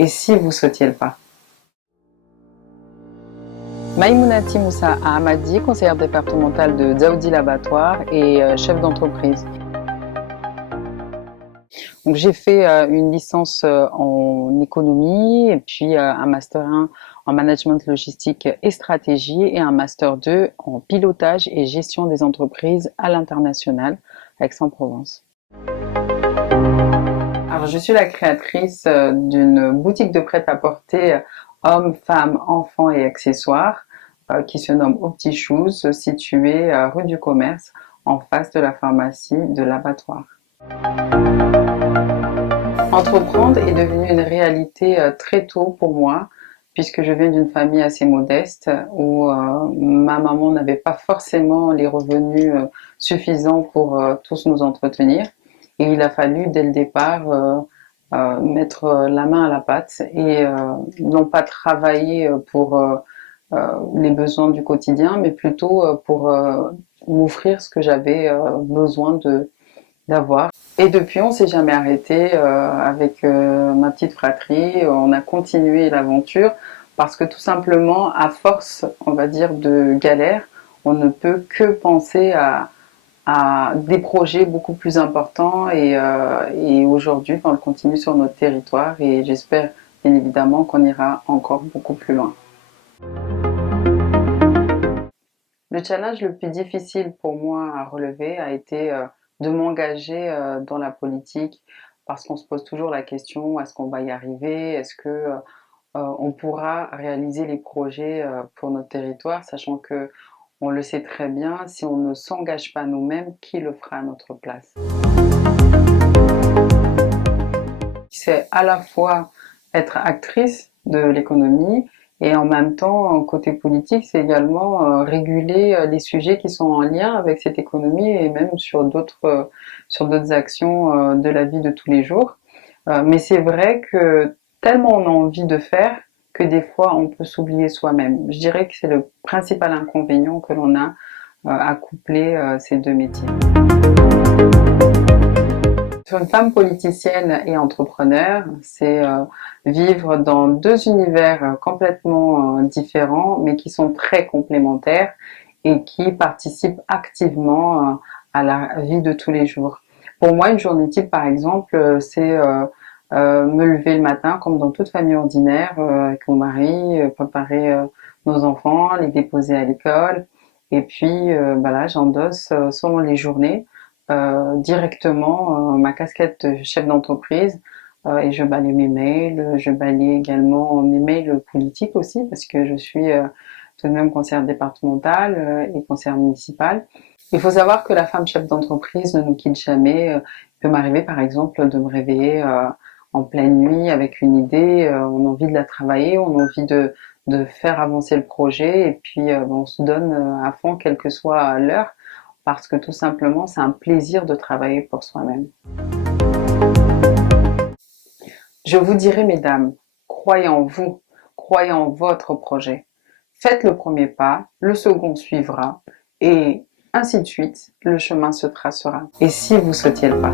Et si vous sautiez le pas? Maïmounati Moussa Ahmadi, conseillère départementale de Dzaoudi Laboratoire et chef d'entreprise. Donc j'ai fait une licence en économie et puis un master 1 en management logistique et stratégie et un master 2 en pilotage et gestion des entreprises à l'international à Aix-en-Provence. Alors je suis la créatrice d'une boutique de prêt-à-porter hommes, femmes, enfants et accessoires qui se nomme Au Petit Shoes, située rue du Commerce en face de la pharmacie de l'Abattoir. Entreprendre est devenu une réalité très tôt pour moi, puisque je viens d'une famille assez modeste où ma maman n'avait pas forcément les revenus suffisants pour tous nous entretenir. Et il a fallu dès le départ mettre la main à la pâte et non pas travailler pour les besoins du quotidien, mais plutôt pour m'offrir ce que j'avais besoin d'avoir. Et depuis, on s'est jamais arrêté avec ma petite fratrie. On a continué l'aventure parce que tout simplement, à force, on va dire, de galères, on ne peut que penser à des projets beaucoup plus importants. Et aujourd'hui, on le continue sur notre territoire et j'espère bien évidemment qu'on ira encore beaucoup plus loin. Le challenge le plus difficile pour moi à relever a été de m'engager dans la politique parce qu'on se pose toujours la question, est-ce qu'on va y arriver? Est-ce que on pourra réaliser les projets pour notre territoire, sachant que on le sait très bien, si on ne s'engage pas nous-mêmes, qui le fera à notre place? C'est à la fois être actrice de l'économie et en même temps, côté politique, c'est également réguler les sujets qui sont en lien avec cette économie et même sur d'autres actions de la vie de tous les jours. Mais c'est vrai que tellement on a envie de faire que des fois on peut s'oublier soi-même. Je dirais que c'est le principal inconvénient que l'on a à coupler ces deux métiers. Sur une femme politicienne et entrepreneur, c'est vivre dans deux univers complètement différents, mais qui sont très complémentaires et qui participent activement à la vie de tous les jours. Pour moi, une journée type, par exemple, c'est me lever le matin, comme dans toute famille ordinaire, avec mon mari, préparer nos enfants, les déposer à l'école, et puis là, j'endosse selon les journées directement ma casquette de chef d'entreprise et je balaye mes mails, je balaye également mes mails politiques aussi parce que je suis tout de même conseillère départementale et conseillère municipale. Il faut savoir que la femme chef d'entreprise ne nous quitte jamais. Il peut m'arriver par exemple de me réveiller en pleine nuit avec une idée, on a envie de la travailler, on a envie de faire avancer le projet et puis on se donne à fond quelle que soit l'heure parce que tout simplement c'est un plaisir de travailler pour soi-même. Je vous dirais mesdames, croyez en vous, croyez en votre projet. Faites le premier pas, le second suivra et ainsi de suite, le chemin se tracera. Et si vous sautiez le pas?